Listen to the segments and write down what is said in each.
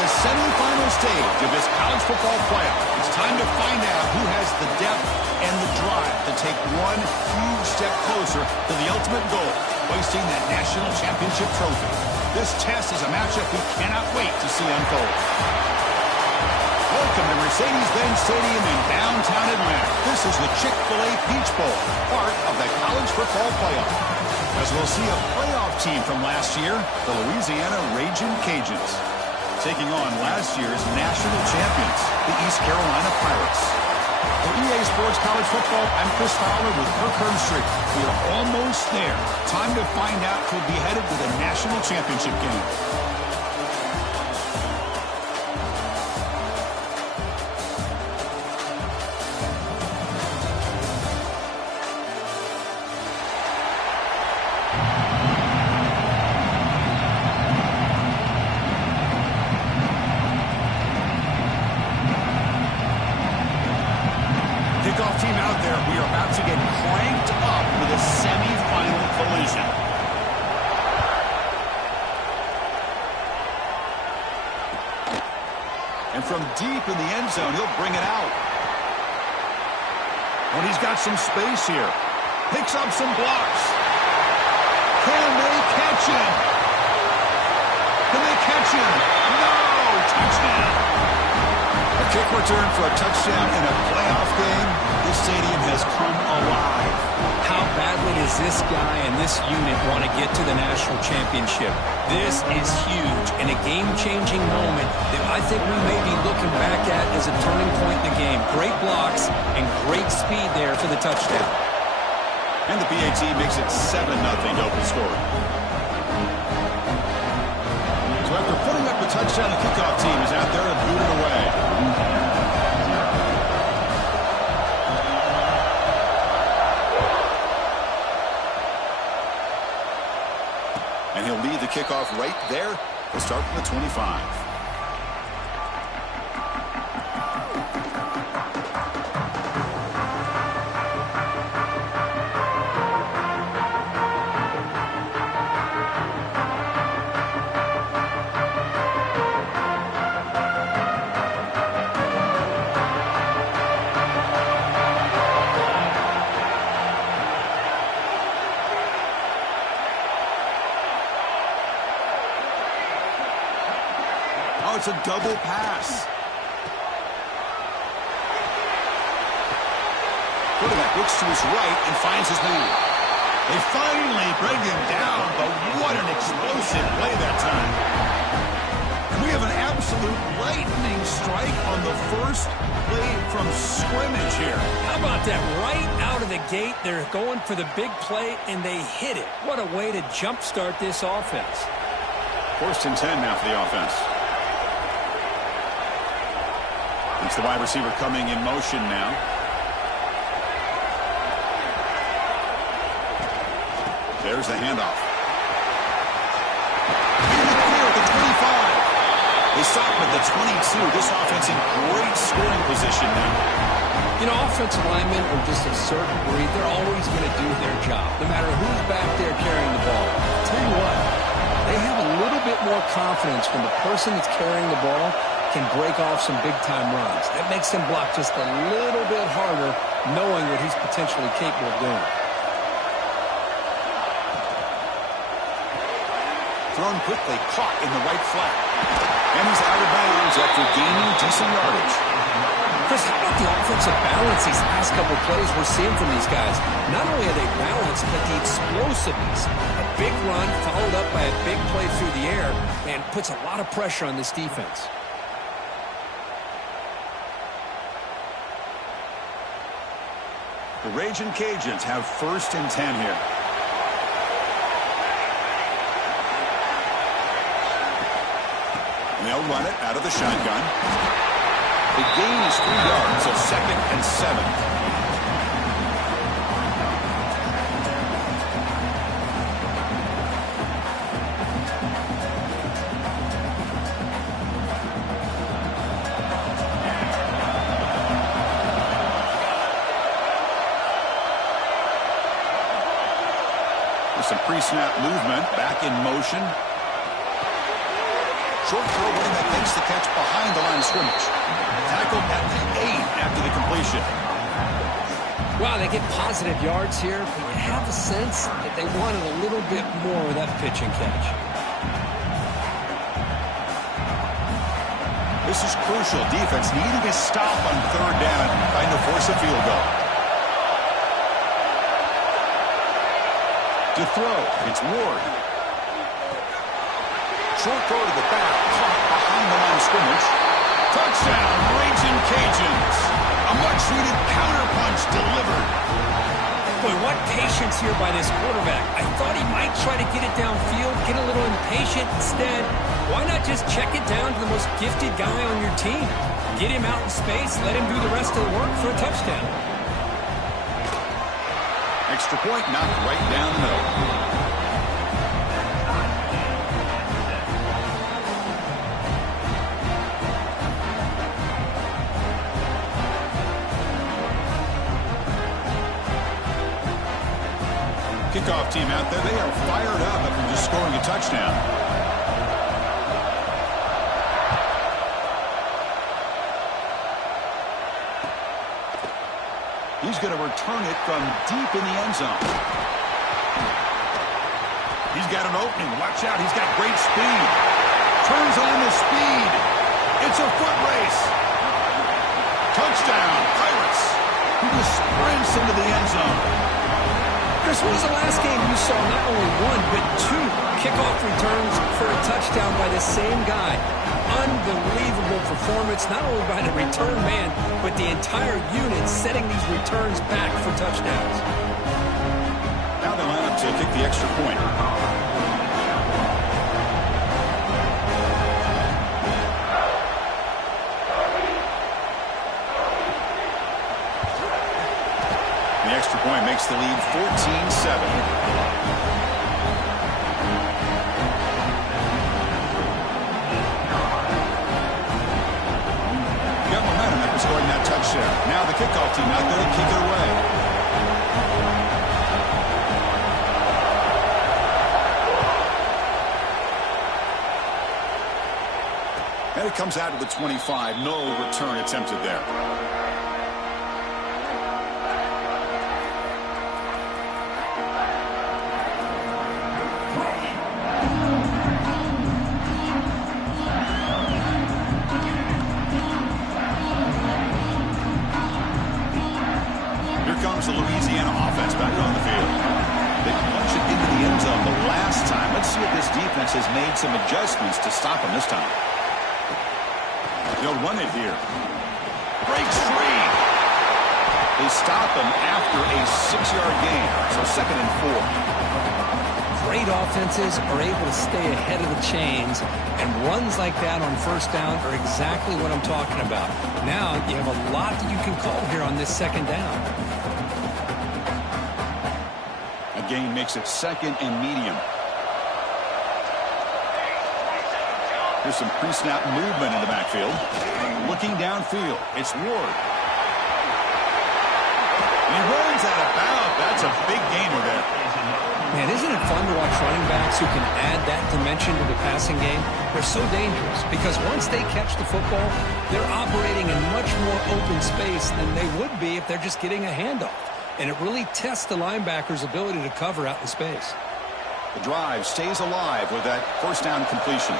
the semifinal stage of this college football playoff. It's time to find out who has the depth and the drive to take one huge step closer to the ultimate goal, hoisting that national championship trophy. This test is a matchup we cannot wait to see unfold. Welcome to Mercedes-Benz Stadium in downtown Atlanta. This is the Chick-fil-A Peach Bowl, part of the college football playoff. As we'll see a playoff team from last year, the Louisiana Ragin' Cajuns, taking on last year's national champions, the East Carolina Pirates. For EA Sports College Football, I'm Chris Fowler with Kirk Herbstreit. We are almost there. Time to find out who'll be headed to the national championship game. Kickoff team out there. We are about to get cranked up with a semifinal collision. And from deep in the end zone, he'll bring it out. Well, he's got some space here. Picks up some blocks. Can they catch him? Can they catch him? No! Touchdown! A kick return for a touchdown in a playoff game. This stadium has come alive. How badly does this guy and this unit want to get to the national championship? This is huge and a game-changing moment that I think we may be looking back at as a turning point in the game. Great blocks and great speed there for the touchdown. And the PAT makes it 7-0 to open scoring. So after putting up the touchdown, the kickoff team is out there to boot it away. And he'll lead the kickoff right there to start from the 25. Oh, it's a double pass. Quarterback looks to his right and finds his man. They finally bring him down, but what an explosive play that time. And we have an absolute lightning strike on the first play from scrimmage here. How about that? Right out of the gate, they're going for the big play, and they hit it. What a way to jumpstart this offense. 1st and 10 now for the offense. It's the wide receiver coming in motion now. There's the handoff. Clear at the 25. They stop at the 22. This offense in great scoring position now. You know, offensive linemen are just a certain breed. They're always going to do their job, no matter who's back there carrying the ball. I'll tell you what, they have a little bit more confidence when the person that's carrying the ball can break off some big-time runs. That makes them block just a little bit harder, knowing what he's potentially capable of doing. Thrown quickly, caught in the right flat. And he's out of bounds after gaining decent yardage. Chris, how about the offensive balance these last couple plays we're seeing from these guys? Not only are they balanced, but the explosiveness. A big run followed up by a big play through the air and puts a lot of pressure on this defense. The Ragin' Cajuns have 1st and 10 here. And they'll run it out of the shotgun. The gain is 3 yards, so 2nd and 7. Some pre-snap movement, back in motion. Short throw winning that makes the catch behind the line of scrimmage. Tackled at the 8 after the completion. Wow, they get positive yards here, but you have a sense that they wanted a little bit more with that pitch and catch. This is crucial. Defense needing a stop on 3rd down, trying to force a field goal. To throw, it's Ward. Short throw to the back, caught behind the line of scrimmage. Touchdown, Raging Cajuns. A much-needed counterpunch delivered. Boy, what patience here by this quarterback. I thought he might try to get it downfield, get a little impatient. Instead, why not just check it down to the most gifted guy on your team? Get him out in space, let him do the rest of the work for a touchdown. Extra point knocked right down the middle. Kickoff team out there, they are fired up after just scoring a touchdown. He's going to return it from deep in the end zone. He's got an opening. Watch out. He's got great speed. Turns on the speed. It's a foot race. Touchdown, Pirates. He just sprints into the end zone. Chris, when was the last game you saw not only one, but 2 kickoff returns for a touchdown by the same guy? Unbelievable performance, not only by the return man, but the entire unit setting these returns back for touchdowns. Now they line up to kick the extra point. The extra point makes the lead 14-7. Scoring that touchdown. Now the kickoff team out there to kick it away. And it comes out to the 25. No return attempted there. The Louisiana offense back on the field. They punched it into the end zone the last time. Let's see if this defense has made some adjustments to stop them this time. They'll run it here. Breaks free. They stop him after a 6-yard gain. So 2nd and 4. Great offenses are able to stay ahead of the chains, and runs like that on 1st down are exactly what I'm talking about. Now you have a lot that you can call here on this 2nd down. Gain makes it 2nd and medium. Here's some pre-snap movement in the backfield. Looking downfield, it's Ward. And he runs out of bounds. That's a big gainer there. Man, isn't it fun to watch running backs who can add that dimension to the passing game? They're so dangerous because once they catch the football, they're operating in much more open space than they would be if they're just getting a handoff. And it really tests the linebacker's ability to cover out in space. The drive stays alive with that 1st down completion.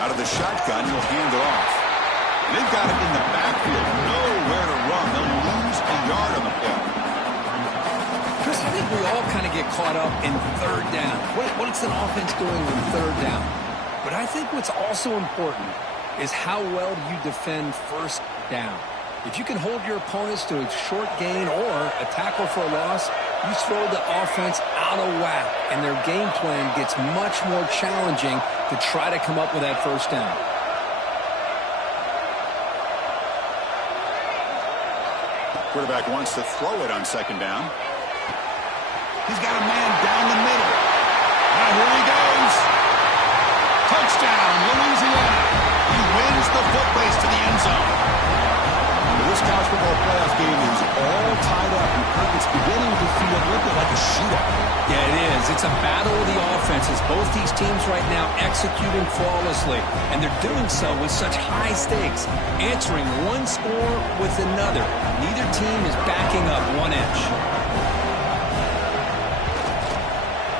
Out of the shotgun, he'll hand it off. And they've got it in the backfield. Nowhere to run. They'll lose a yard on the play. Chris, I think we all kind of get caught up in 3rd down. What's an offense doing on 3rd down? But I think what's also important is how well you defend 1st down. If you can hold your opponents to a short gain or a tackle for a loss, you throw the offense out of whack, and their game plan gets much more challenging to try to come up with that 1st down. Quarterback wants to throw it on 2nd down. He's got a man down the middle. Now here he goes. Touchdown, Louisiana. He wins the foot race to the end zone. This college football playoff game is all tied up. It's beginning to feel a little bit like a shootout. Yeah, it is. It's a battle of the offenses. Both these teams right now executing flawlessly, and they're doing so with such high stakes, answering one score with another. Neither team is backing up 1 inch.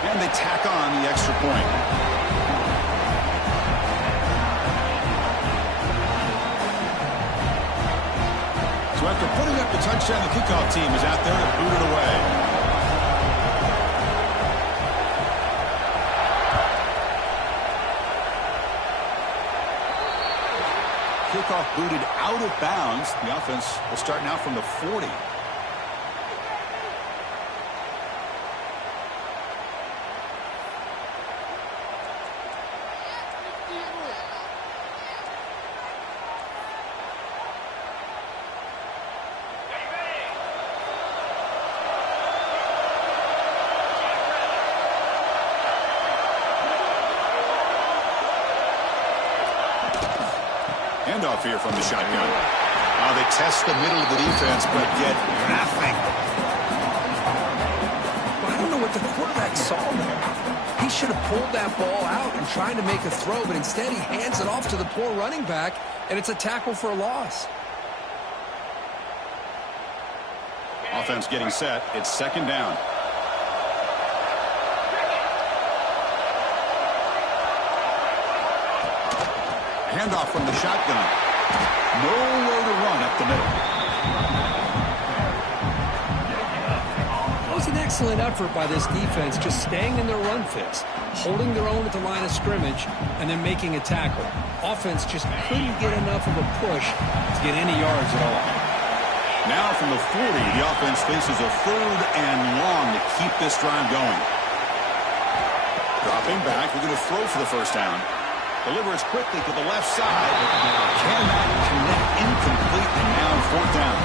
And they tack on the extra point. So after putting up the touchdown, the kickoff team is out there to boot it away. Kickoff booted out of bounds. The offense will start now from the 40. Handoff here from the shotgun. They test the middle of the defense, but get nothing. Well, I don't know what the quarterback saw there. He should have pulled that ball out and tried to make a throw, but instead he hands it off to the poor running back, and it's a tackle for a loss. Offense getting set. It's second down. Handoff from the shotgun. Nowhere to run up the middle. That was an excellent effort by this defense, just staying in their run fits, holding their own at the line of scrimmage, and then making a tackle. Offense just couldn't get enough of a push to get any yards at all. Now from the 40, the offense faces a 3rd and long to keep this drive going. Dropping back, we're going to throw for the first down. Delivers quickly to the left side. Cannot connect, incomplete, and now 4th down.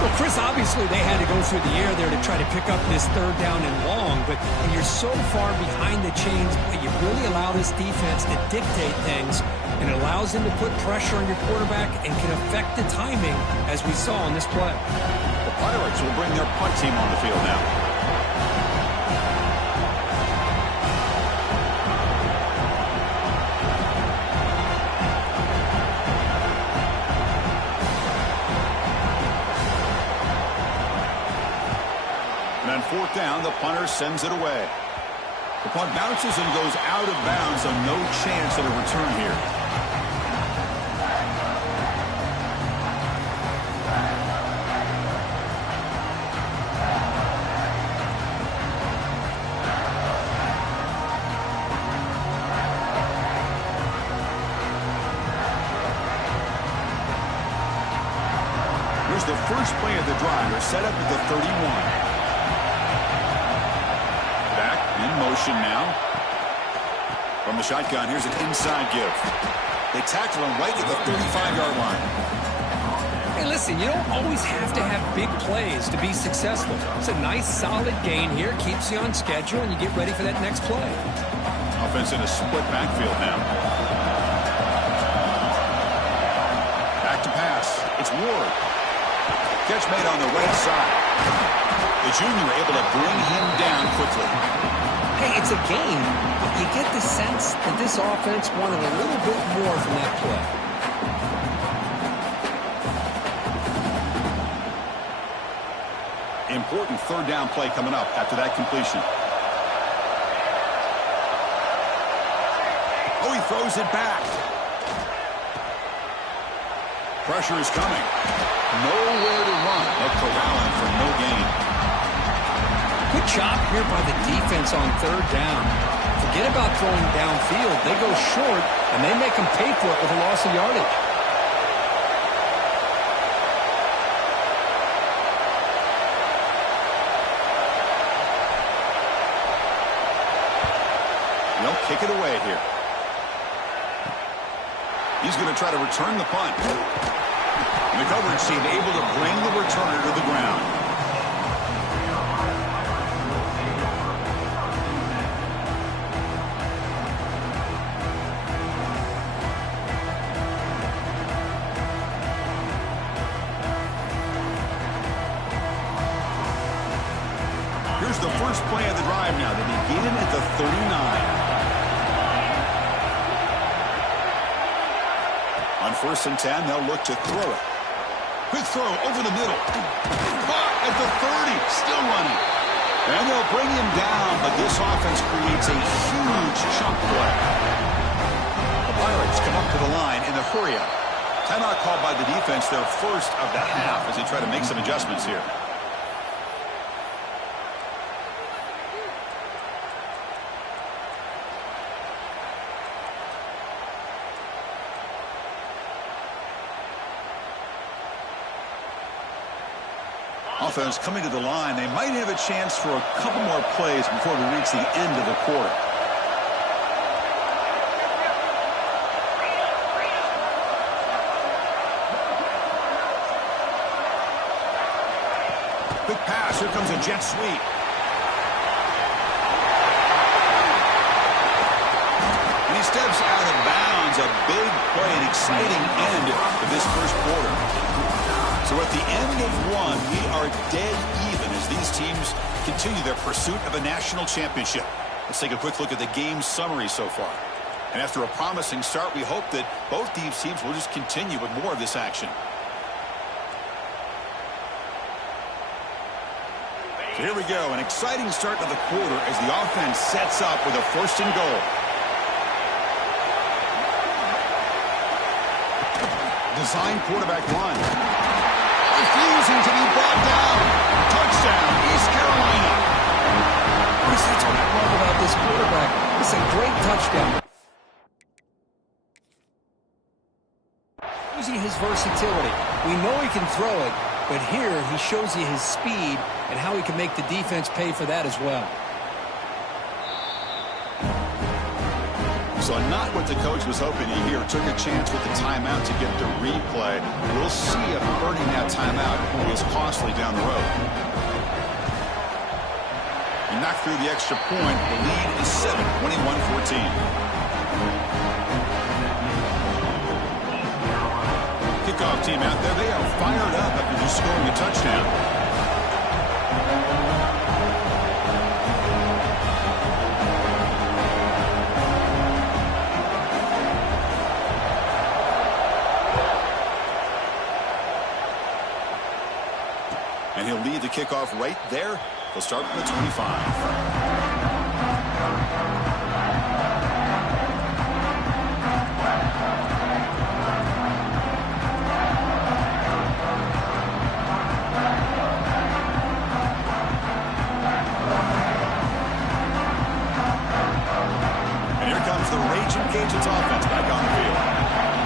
Well, Chris, obviously they had to go through the air there to try to pick up this 3rd down and long, but when you're so far behind the chains, you really allow this defense to dictate things, and it allows them to put pressure on your quarterback and can affect the timing, as we saw on this play. The Pirates will bring their punt team on the field now. And on 4th down, the punter sends it away. The punt bounces and goes out of bounds, so no chance at a return here. Here's the first play of the drive. They're set up at the 31. In motion now. From the shotgun, here's an inside give. They tackle him right at the 35-yard line. Hey, listen, you don't always have to have big plays to be successful. It's a nice, solid gain here. Keeps you on schedule, and you get ready for that next play. Offense in a split backfield now. Back to pass. It's Ward. Catch made on the right side. The junior able to bring him down quickly. Hey, it's a game, but you get the sense that this offense wanted a little bit more from that play. Important 3rd down play coming up after that completion. Oh, he throws it back. Pressure is coming. Nowhere to run. A corralling for no gain. Good job here by the defense on 3rd down. Forget about throwing downfield. They go short, and they make them pay for it with a loss of yardage. They'll kick it away here. He's going to try to return the punt. And the coverage team able to bring the returner to the ground. first play of the drive now. They begin at the 39. On 1st and 10, they'll look to throw it. Quick throw over the middle. Caught at the 30. Still running. And they'll bring him down, but this offense creates a huge chunk play. The Pirates come up to the line in the hurry-up. Timeout called by the defense, their first of the half, as they try to make some adjustments here. Offense coming to the line. They might have a chance for a couple more plays before we reach the end of the quarter. Quick pass. Here comes a jet sweep. And he steps out of bounds. A big play, an exciting end to this first quarter. So at the end of one, we are dead even as these teams continue their pursuit of a national championship. Let's take a quick look at the game summary so far. And after a promising start, we hope that both these teams will just continue with more of this action. So here we go, an exciting start to the quarter as the offense sets up with a 1st and goal. Design quarterback run. Refusing to be brought down. Touchdown, East Carolina. That's what I love about this quarterback. It's a great touchdown. Using his versatility. We know he can throw it, but here he shows you his speed and how he can make the defense pay for that as well. So not what the coach was hoping to hear. Took a chance with the timeout to get the replay. We'll see if burning that timeout is costly down the road. He knocked through the extra point. The lead is 7, 21-14. Kickoff team out there. They are fired up after just scoring a touchdown. And he'll lead the kickoff right there. He'll start from the 25. Cajuns offense back on the field.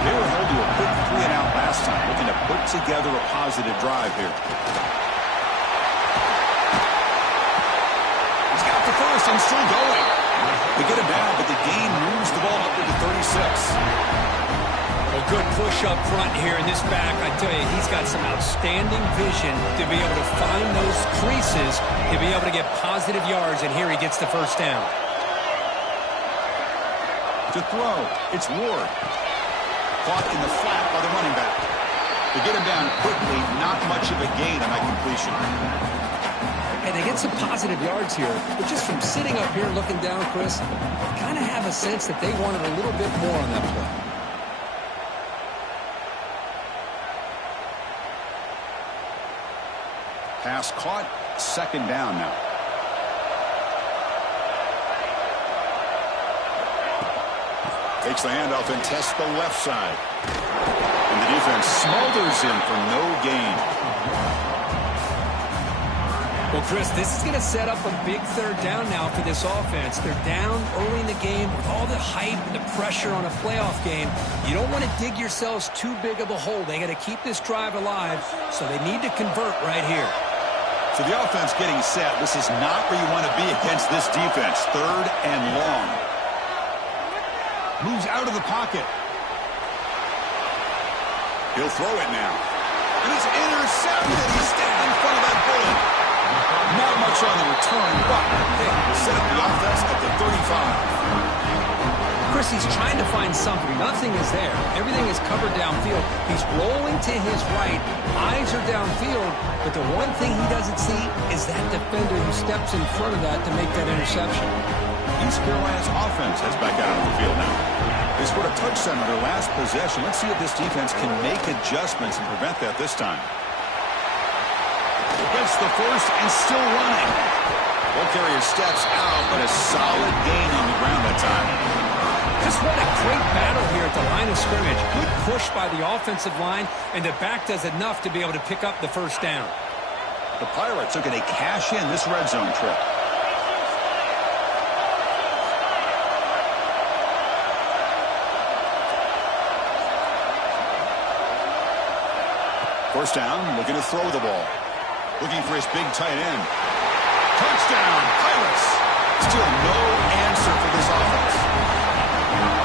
They were held to a quick 3-and-out last time, looking to put together a positive drive here. He's got the first and still going. They get him down, but the gain moves the ball up to the 36. Well, good push up front here in this back. I tell you, he's got some outstanding vision to be able to find those creases, to be able to get positive yards, and here he gets the first down. To throw, it's Ward. Caught in the flat by the running back. They get him down quickly, not much of a gain on that completion. And they get some positive yards here, but just from sitting up here looking down, Chris, kind of have a sense that they wanted a little bit more on that play. Pass caught, 2nd down now. Takes the handoff and tests the left side. And the defense smothers him for no gain. Well, Chris, this is going to set up a big 3rd down now for this offense. They're down early in the game with all the hype and the pressure on a playoff game. You don't want to dig yourselves too big of a hole. They got to keep this drive alive, so they need to convert right here. So the offense getting set. This is not where you want to be against this defense. 3rd and long. Moves out of the pocket. He'll throw it now. And it's intercepted. He's standing in front of that bullet. Not much on the return, but they set up the offense at the 35. Chris, he's trying to find something. Nothing is there. Everything is covered downfield. He's rolling to his right. Eyes are downfield. But the one thing he doesn't see is that defender who steps in front of that to make that interception. East Carolina's offense has back out on the field now. They scored a touchdown on their last possession. Let's see if this defense can make adjustments and prevent that this time. Gets the first and still running. Ball carrier steps out, but a solid gain on the ground that time. Just what a great battle here at the line of scrimmage. Good push by the offensive line, and the back does enough to be able to pick up the first down. The Pirates are going to cash in this red zone trip. First down, looking to throw the ball. Looking for his big tight end. Touchdown, Pirates. Still no answer for this offense.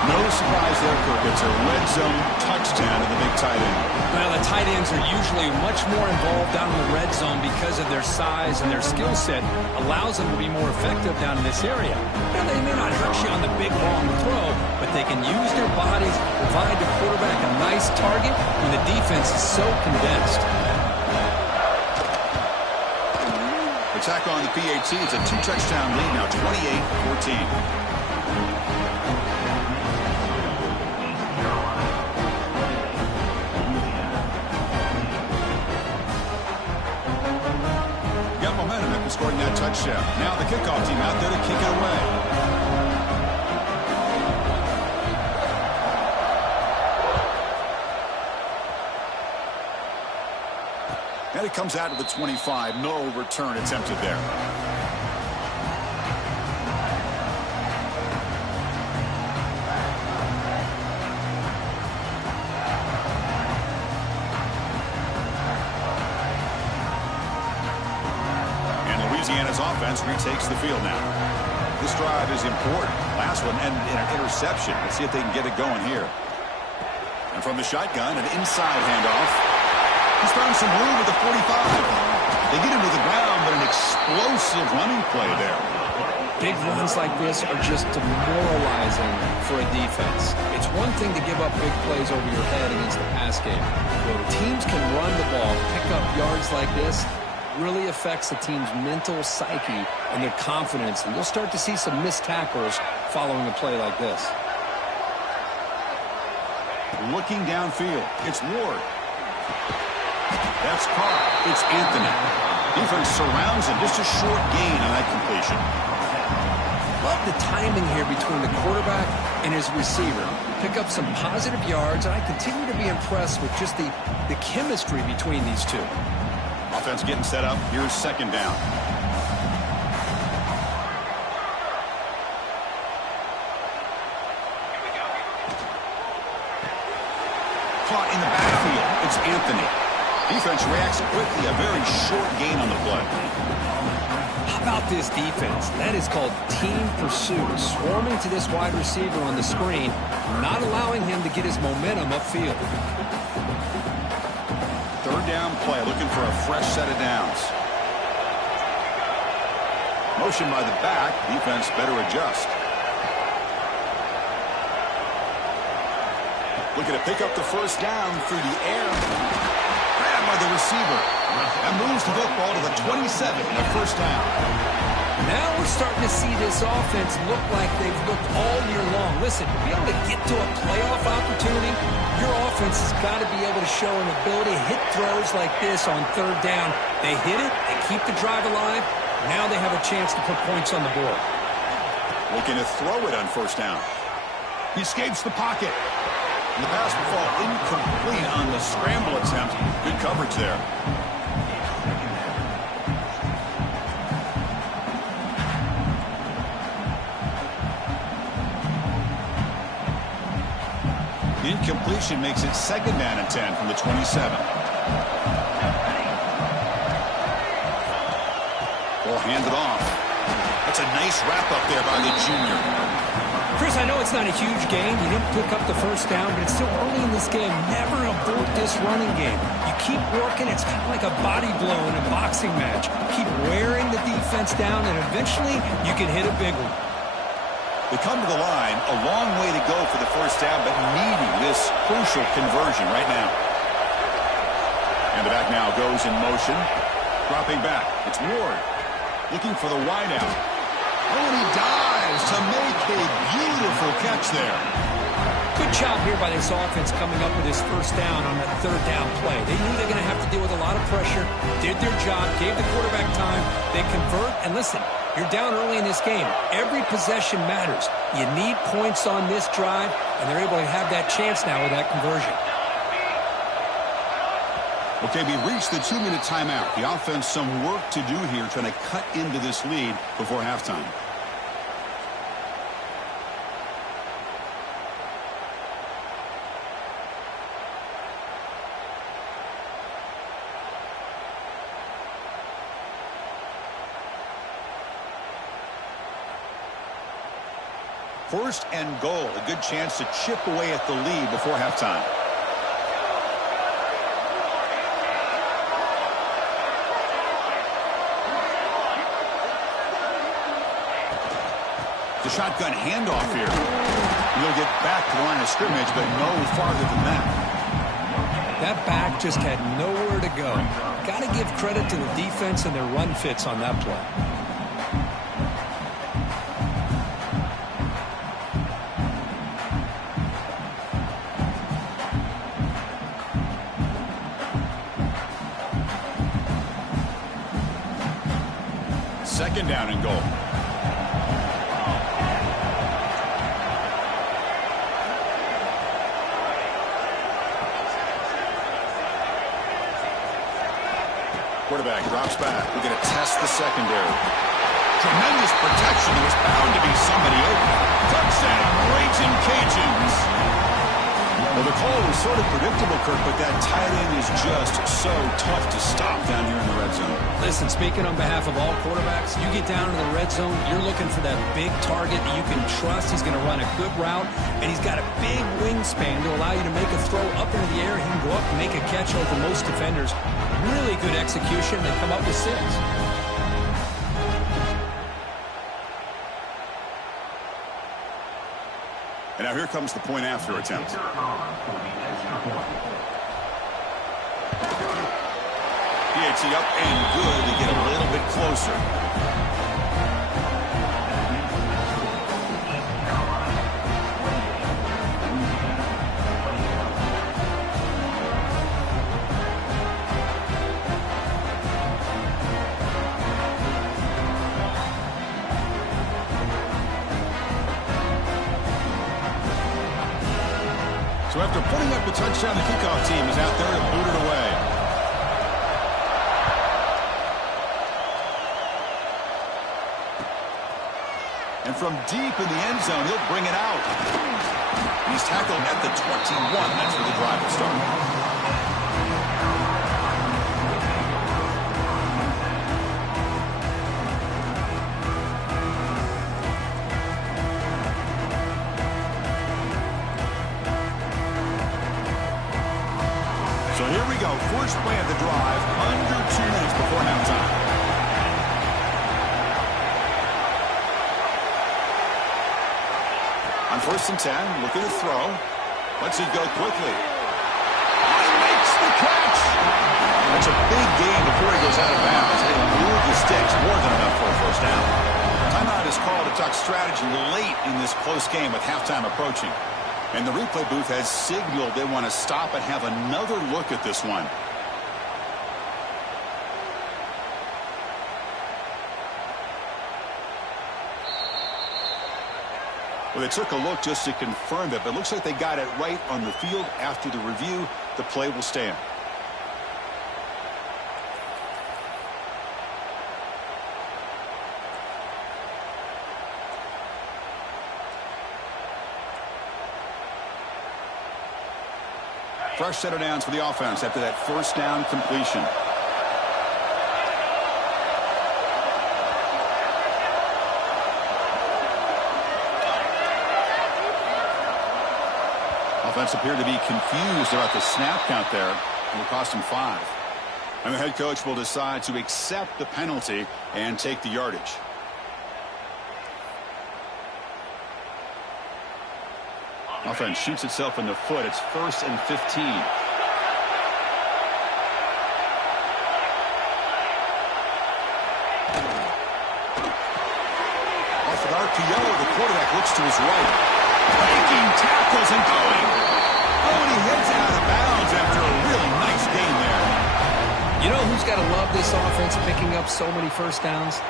No surprise there, Kirk. It's a red zone touchdown to the big tight end. Well, the tight ends are usually much more involved down in the red zone because of their size and their skill set allows them to be more effective down in this area. Now, they may not hurt you on the big, long throw, but they can use their bodies, provide the quarterback a nice target when the defense is so condensed. Attack on the PAT. It's a 2-touchdown lead now, 28-14. Scoring that touchdown. Now the kickoff team out there to kick it away. And it comes out to the 25. No return attempted there. Louisiana's offense retakes the field now. This drive is important. Last one ended in an interception. Let's see if they can get it going here. And from the shotgun, an inside handoff. He's found some room at the 45. They get him to the ground, but an explosive running play there. Big runs like this are just demoralizing for a defense. It's one thing to give up big plays over your head against the pass game. When teams can run the ball, pick up yards like this, really affects the team's mental psyche and their confidence. And you'll start to see some missed tackles following a play like this. Looking downfield, it's Ward. That's Carr. It's Anthony. Defense surrounds him. Just a short gain on that completion. Love the timing here between the quarterback and his receiver. Pick up some positive yards, and I continue to be impressed with just the chemistry between these two. Offense getting set up. Here's second down. Caught in the backfield. It's Anthony. Defense reacts quickly. A very short gain on the play. How about this defense? That is called team pursuit. Swarming to this wide receiver on the screen, not allowing him to get his momentum upfield. Third down play, looking for a fresh set of downs. Motion by the back. Defense better adjust. Looking to pick up the first down through the air. Grabbed by the receiver. That moves the football to the 27 and a first down. Now we're starting to see this offense look like they've looked all year long. Listen, to be able to get to a playoff opportunity, your offense has got to be able to show an ability to hit throws like this on third down. They hit it, they keep the drive alive. Now they have a chance to put points on the board. Looking to throw it on first down. He escapes the pocket. And the pass will fall incomplete on the scramble attempt. Good coverage there. Incompletion makes it second down and 10 from the 27. Ball handed off. That's a nice wrap up there by the junior. Chris, I know it's not a huge gain. You didn't pick up the first down, but it's still early in this game. Never abort this running game. You keep working. It's kind of like a body blow in a boxing match. Keep wearing the defense down, and eventually you can hit a big one. They come to the line, a long way to go for the first down, but needing this crucial conversion right now. And the back now goes in motion. Dropping back, it's Ward. Looking for the wideout. Oh, and he dives to make a beautiful catch there. Good job here by this offense coming up with his first down on that third down play. They knew they were going to have to deal with a lot of pressure, did their job, gave the quarterback time. They convert, and listen, you're down early in this game. Every possession matters. You need points on this drive, and they're able to have that chance now with that conversion. Okay, we've reached the 2-minute timeout. The offense some work to do here trying to cut into this lead before halftime. First and goal, a good chance to chip away at the lead before halftime. The shotgun handoff here. He'll get back to the line of scrimmage, but no farther than that. That back just had nowhere to go. Got to give credit to the defense and their run fits on that play. Second down and goal. Quarterback drops back. We're going to test the secondary. Tremendous protection. There's bound to be somebody open. Touchdown, Raging Cajuns. Well, the call was sort of predictable, Kirk, but that tight end is just so tough to stop down here in the red zone. Listen, speaking on behalf of all quarterbacks, you get down to the red zone, you're looking for that big target that you can trust. He's going to run a good route, and he's got a big wingspan to allow you to make a throw up into the air. He can go up and make a catch over most defenders. Really good execution. They come up with 6. And now here comes the point after attempt. PAT up and good to get a little bit closer. So after putting up the touchdown, the kickoff team is out there to boot it away. And from deep in the end zone, he'll bring it out. He's tackled at the 21. That's where the drive will start. So here we go, first play of the drive, under 2 minutes before halftime. On 1st and 10, looking to throw. Lets it go quickly. He makes the catch. That's a big gain before he goes out of bounds. They move the sticks, more than enough for a first down. Timeout is called to talk strategy late in this close game with halftime approaching. And the replay booth has signaled they want to stop and have another look at this one. Well, they took a look just to confirm that, but it looks like they got it right on the field. After the review, the play will stand. Fresh set of downs for the offense after that first down completion. Offense appeared to be confused about the snap count there. It will cost him 5. And the head coach will decide to accept the penalty and take the yardage. Offense shoots itself in the foot. It's 1st and 15. Off it arc to Yellow. The quarterback looks to his right. Breaking tackles and going. Oh, and he heads out of bounds after a really nice gain there. You know who's got to love this offense picking up so many first downs?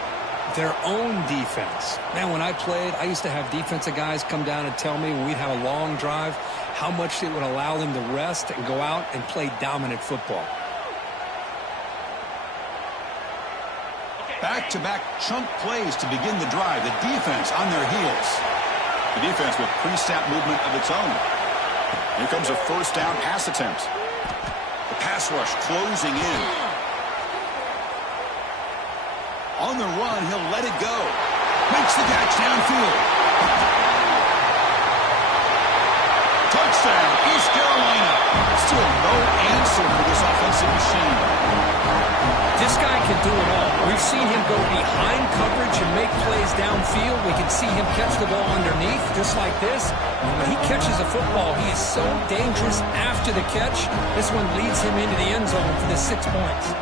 Their own defense. Man, when I played, I used to have defensive guys come down and tell me when we'd have a long drive how much it would allow them to rest and go out and play dominant football. Back-to-back chunk plays to begin the drive. The defense on their heels. The defense with pre-snap movement of its own. Here comes a first down pass attempt. The pass rush closing in. On the run, he'll let it go. Makes the catch downfield. Touchdown, East Carolina. Still no answer for this offensive machine. This guy can do it all. We've seen him go behind coverage and make plays downfield. We can see him catch the ball underneath, just like this. And when he catches a football, he is so dangerous after the catch. This one leads him into the end zone for the 6 points.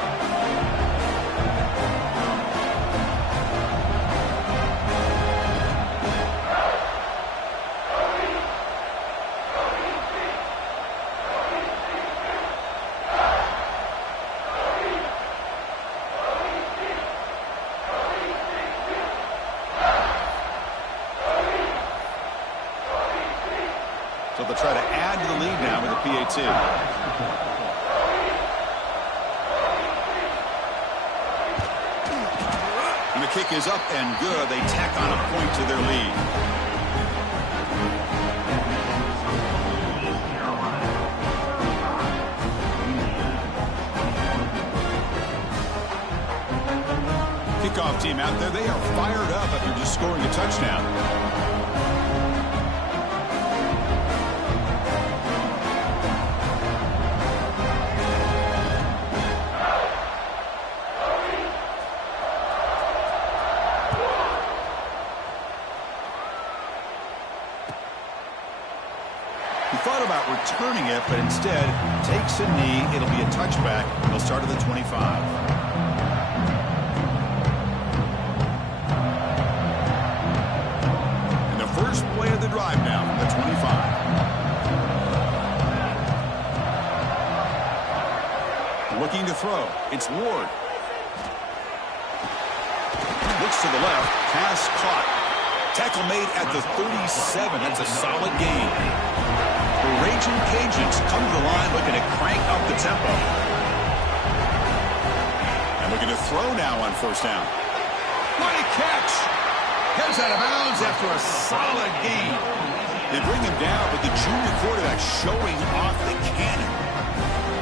So they'll try to add to the lead now with a PAT. And the kick is up and good. They tack on a point to their lead. Kickoff team out there. They are fired up after just scoring a touchdown. He thought about returning it, but instead takes a knee. It'll be a touchback. He'll start at the 25. And the first play of the drive now from the 25. Looking to throw. It's Ward. Looks to the left. Pass caught. Tackle made at the 37. That's a solid gain. The Raging Cajuns come to the line looking to crank up the tempo. And looking to throw now on first down. What a catch! Heads out of bounds after a solid gain. They bring him down, but the junior quarterback showing off the cannon.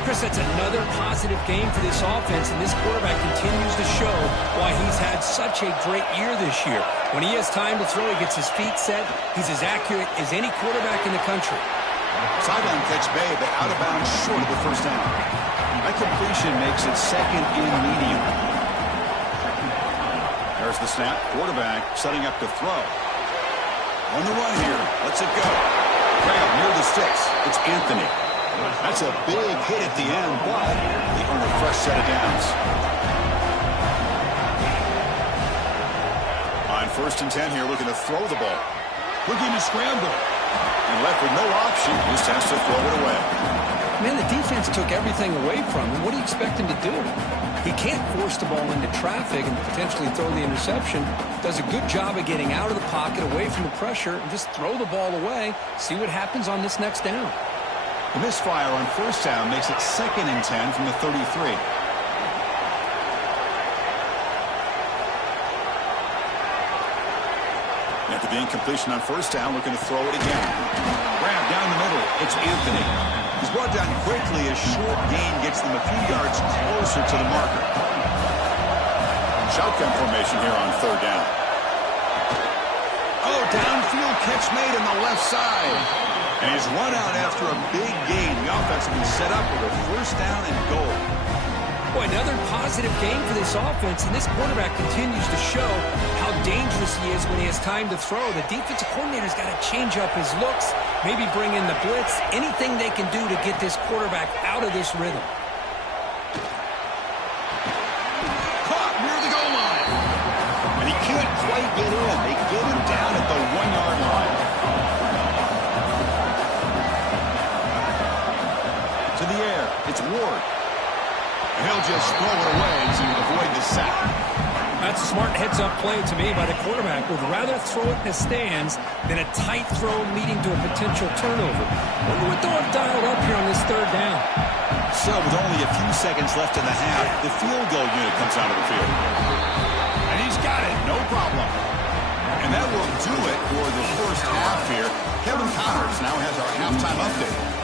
Chris, that's another positive game for this offense, and this quarterback continues to show why he's had such a great year this year. When he has time to throw, he gets his feet set. He's as accurate as any quarterback in the country. Sideline catch made, but out of bounds short of the first down. That completion makes it second and medium. There's the snap. Quarterback setting up to throw. On the run here. Lets it go. Graham near the sticks. It's Anthony. That's a big hit at the end, but they earn a fresh set of downs. On 1st and 10 here, looking to throw the ball. Looking to scramble. And left with no option, just has to throw it away. Man, the defense took everything away from him. What do you expect him to do? He can't force the ball into traffic and potentially throw the interception. Does a good job of getting out of the pocket, away from the pressure, and just throw the ball away. See what happens on this next down. The misfire on first down makes it 2nd and 10 from the 33. After the incompletion on first down, looking to throw it again. Grab down the middle. It's Anthony. He's brought down quickly as short gain gets them a few yards closer to the marker. Shotgun formation here on 3rd down. Oh, downfield catch made on the left side. And he's run out after a big gain. The offense will be set up with a first down and goal. Boy, another positive game for this offense, and this quarterback continues to show how dangerous he is when he has time to throw. The defensive coordinator's got to change up his looks, maybe bring in the blitz, anything they can do to get this quarterback out of this rhythm. Caught near the goal line. And he can't quite get in. They get him down at the 1-yard line. To the air, it's Ward. He'll just throw it away to avoid the sack. That's a smart heads-up play to me by the quarterback. Would rather throw it in the stands than a tight throw leading to a potential turnover. Wonder what they'll have dialed up here on this third down. So with only a few seconds left in the half, the field goal unit comes out of the field. And he's got it, no problem. And that will do it for the first half here. Kevin Connors now has our halftime update.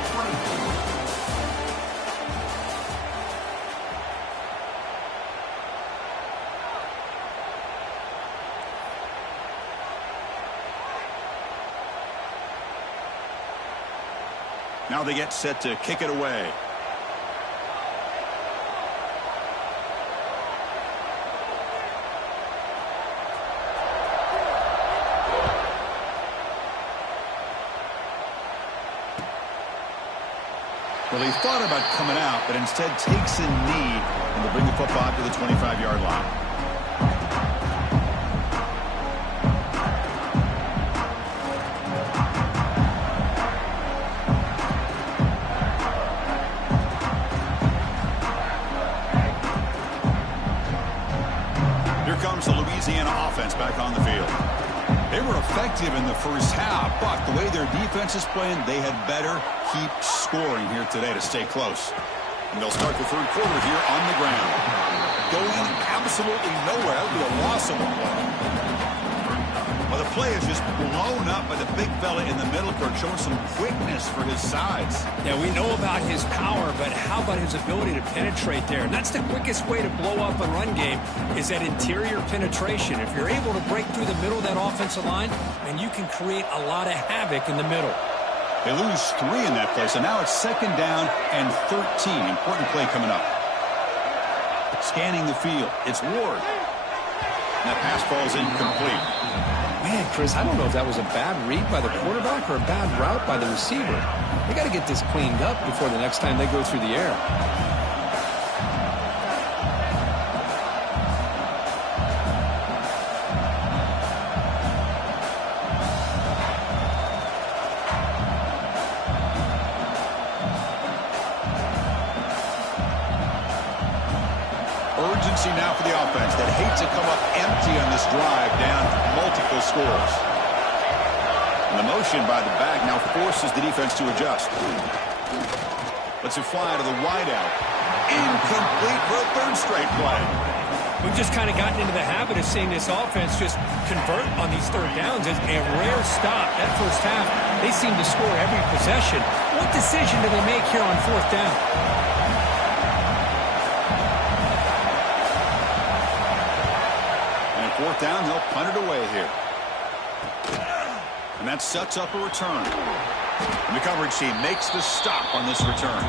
Now they get set to kick it away. Well, he thought about coming out, but instead takes a knee and will bring the football to the 25-yard line. The Louisiana offense back on the field. They were effective in the first half, but the way their defense is playing, they had better keep scoring here today to stay close. And they'll start the third quarter here on the ground. Going absolutely nowhere. That would be a loss of a play. Well, the play is just blown up by the big fella in the middle, Kirk, showing some quickness for his size. Yeah, we know about his power, but how about his ability to penetrate there? And that's the quickest way to blow up a run game, is that interior penetration. If you're able to break through the middle of that offensive line, then you can create a lot of havoc in the middle. They lose 3 in that play, so now it's 2nd down and 13. Important play coming up. Scanning the field, it's Ward. And that pass falls incomplete. Man, Chris, I don't know if that was a bad read by the quarterback or a bad route by the receiver. They got to get this cleaned up before the next time they go through the air. Urgency now for the offense that hates to come up empty on this drive down multiple scores. And the motion by the back now forces the defense to adjust. Lets it fly to the wideout. Incomplete for a 3rd straight play. We've just kind of gotten into the habit of seeing this offense just convert on these 3rd downs. It's a rare stop. That first half, they seem to score every possession. What decision do they make here on 4th down? And 4th down, they'll punt it away here. And that sets up a return. And the coverage team makes the stop on this return.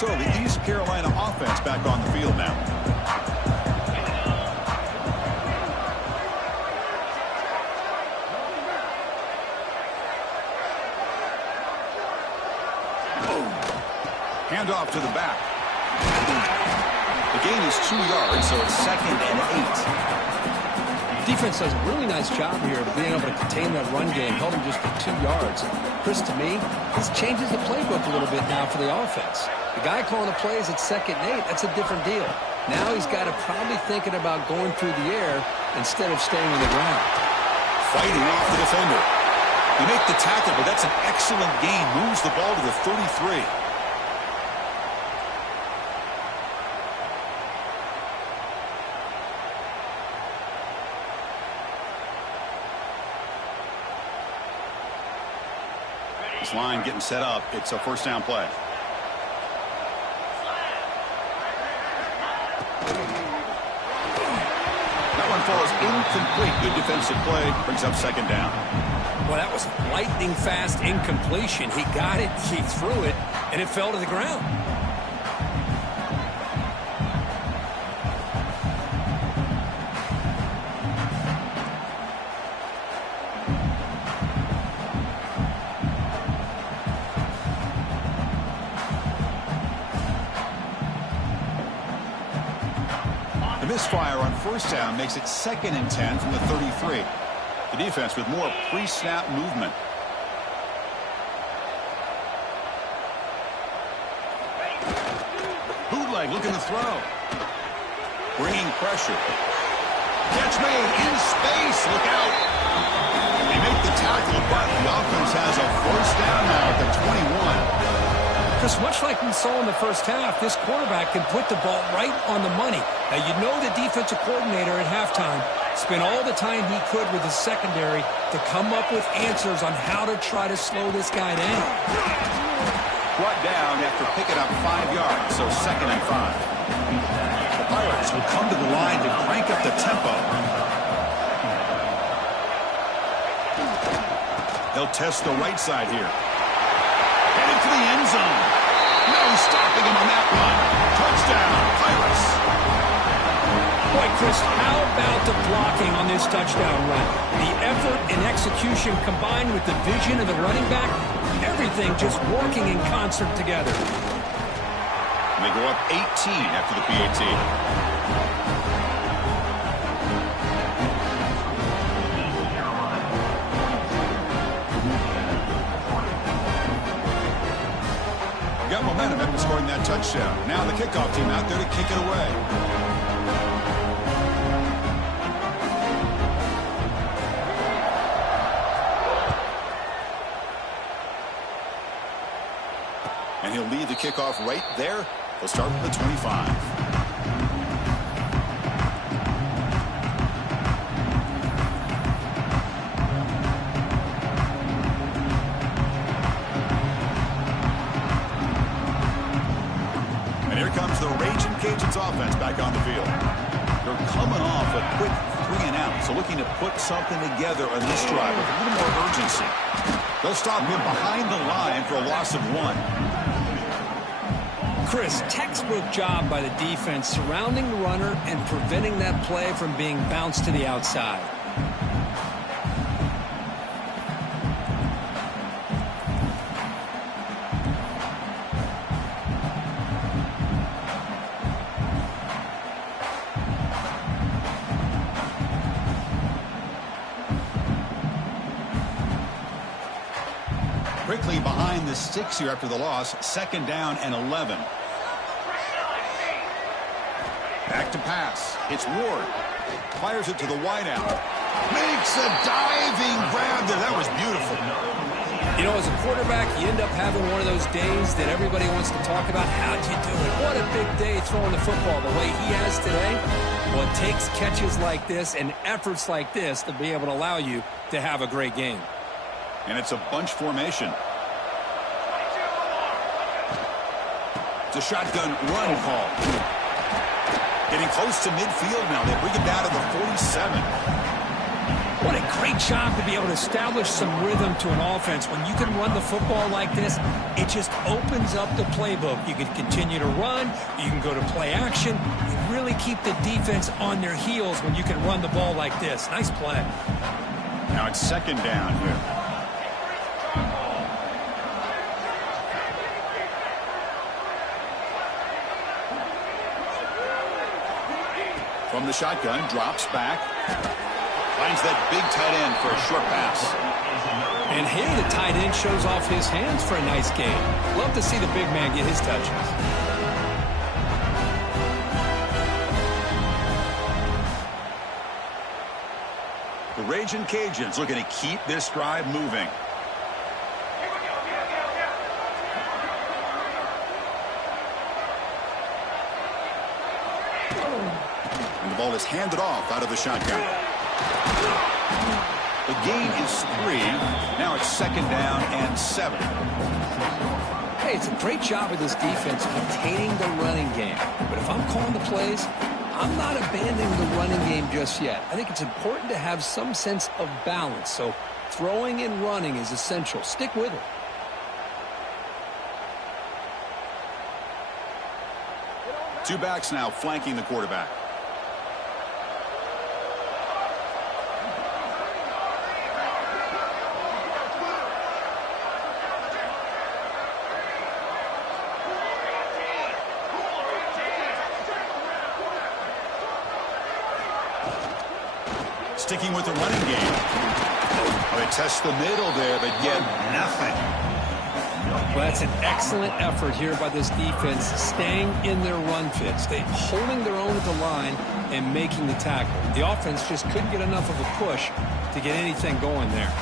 So the East Carolina offense back on the field now. Handoff to the back. The gain is 2 yards, so it's 2nd and 8. Defense does a really nice job here of being able to contain that run game, held him just for 2 yards. Chris, to me, this changes the playbook a little bit now for the offense. The guy calling the plays at 2nd and 8, that's a different deal. Now he's got to probably thinking about going through the air instead of staying on the ground. Fighting off the defender. They make the tackle, but that's an excellent gain. Moves the ball to the 33. This line getting set up. It's a first down play. That one falls incomplete. Good defensive play. Brings up second down. Well, that was lightning fast incompletion. He got it, he threw it, and it fell to the ground. The misfire on first down makes it 2nd and 10 from the 33. The defense with more pre-snap movement. Bootleg looking to throw. Bringing pressure. Catch made in space. Look out. They make the tackle, but the offense has a first down now at the 21. Just much like we saw in the first half, this quarterback can put the ball right on the money. Now, you know the defensive coordinator at halftime spent all the time he could with his secondary to come up with answers on how to try to slow this guy down. Brought down after picking up 5 yards, so 2nd and 5. The Pirates will come to the line to crank up the tempo. They'll test the right side here. Headed for the end zone. No stopping him on that run. Touchdown, Pirates. Boy, Chris, how about the blocking on this touchdown run? The effort and execution combined with the vision of the running back, everything just working in concert together. And they go up 18 after the PAT. Got momentum after scoring that touchdown. Now the kickoff team out there to kick it away. And he'll lead the kickoff right there. He'll start from the 25. The Raging Cajuns offense back on the field. They're coming off a quick 3-and-out, so looking to put something together on this drive with a little more urgency. They'll stop him behind the line for a loss of 1. Chris, textbook job by the defense surrounding the runner and preventing that play from being bounced to the outside. Quickly behind the sticks here after the loss. 2nd down and 11. Back to pass. It's Ward. Fires it to the wideout. Makes a diving grab there. That was beautiful. You know, as a quarterback, you end up having one of those days that everybody wants to talk about. How'd you do it? What a big day throwing the football the way he has today. Well, it takes catches like this and efforts like this to be able to allow you to have a great game. And it's a bunch formation. It's a shotgun run call. Getting close to midfield now. They bring it down to the 47. What a great job to be able to establish some rhythm to an offense. When you can run the football like this, it just opens up the playbook. You can continue to run. You can go to play action. You really keep the defense on their heels when you can run the ball like this. Nice play. Now it's 2nd down here. From the shotgun, drops back. Finds that big tight end for a short pass. And here the tight end shows off his hands for a nice game. Love to see the big man get his touches. The Raging Cajuns looking to keep this drive moving. And the ball is handed off out of the shotgun. The gain is 3. Now it's 2nd down and 7. Hey, it's a great job of this defense maintaining the running game. But if I'm calling the plays, I'm not abandoning the running game just yet. I think it's important to have some sense of balance. So throwing and running is essential. Stick with it. Two backs now flanking the quarterback. Sticking with the running game. They test the middle there, but get nothing. Well, that's an excellent effort here by this defense, staying in their run fits. They're holding their own at the line and making the tackle. The offense just couldn't get enough of a push to get anything going there.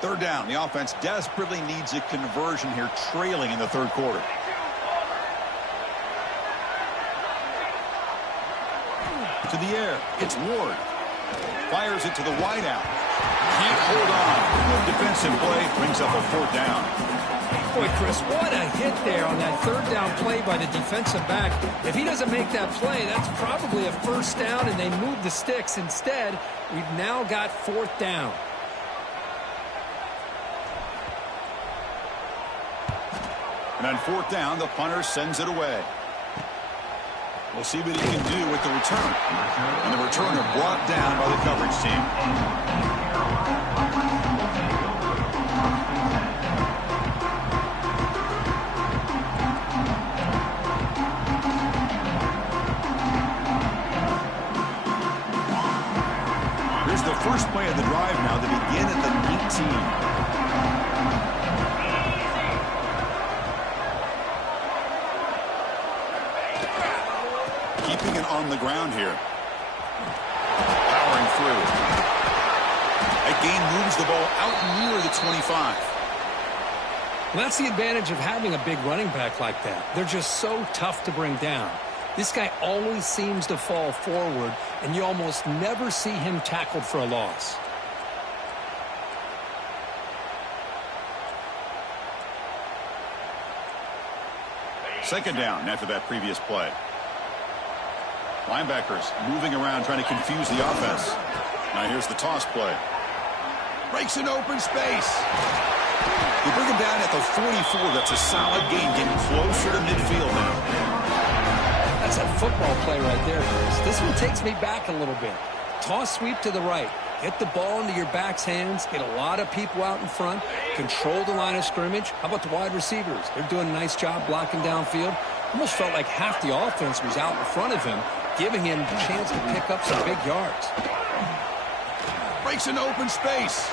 Third down. The offense desperately needs a conversion here, trailing in the third quarter. To the air. It's Ward. Fires it to the wideout. Can't hold on. Good defensive play. Brings up a 4th down. Boy, Chris, what a hit there on that 3rd down play by the defensive back. If he doesn't make that play, that's probably a 1st down, and they move the sticks. Instead, we've now got 4th down. And on 4th down, the punter sends it away. We'll see what he can do with the return. And the returner brought down by the coverage team. Here's the first play of the drive now to begin at the 19. Keeping it on the ground here. Powering through. That gain moves the ball out near the 25. Well, that's the advantage of having a big running back like that. They're just so tough to bring down. This guy always seems to fall forward, and you almost never see him tackled for a loss. Second down after that previous play. Linebackers moving around, trying to confuse the offense. Now here's the toss play. Breaks an open space. You bring him down at the 44. That's a solid gain, getting closer to midfield now. That's a football play right there, Chris. This one takes me back a little bit. Toss sweep to the right. Get the ball into your back's hands. Get a lot of people out in front. Control the line of scrimmage. How about the wide receivers? They're doing a nice job blocking downfield. Almost felt like half the offense was out in front of him, giving him a chance to pick up some big yards. Breaks an open space.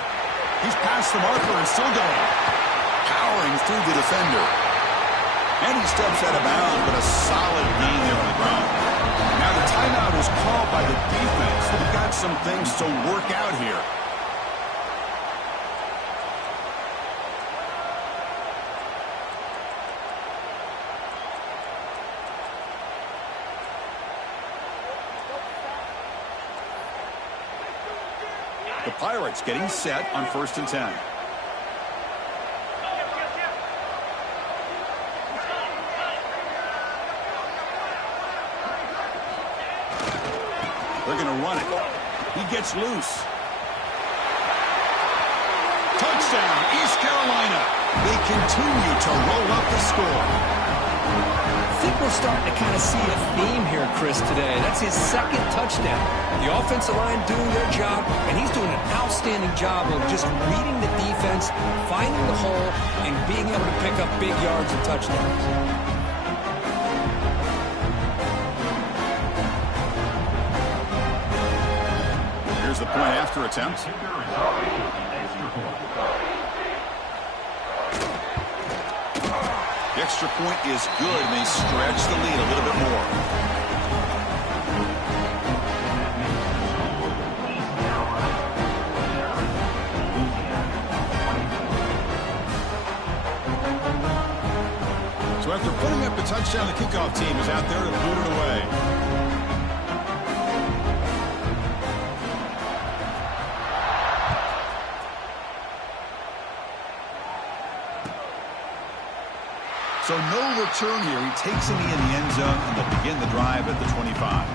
He's past the marker and still going. Powering through the defender. And he steps out of bounds, but a solid gain there on the ground. Now the timeout is called by the defense. They've got some things to work out here. The Pirates getting set on 1st and 10. They're going to run it. He gets loose. Touchdown, East Carolina. They continue to roll up the score. I think we're starting to kind of see a theme here, Chris, today. That's his 2nd touchdown. The offensive line doing their job, and he's doing an outstanding job of just reading the defense, finding the hole, and being able to pick up big yards and touchdowns. Here's the point after attempt. The extra point is good, and they stretch the lead a little bit more. After putting up the touchdown, the kickoff team is out there to boot it away. So no return here. He takes it in the end zone, and they'll begin the drive at the 25.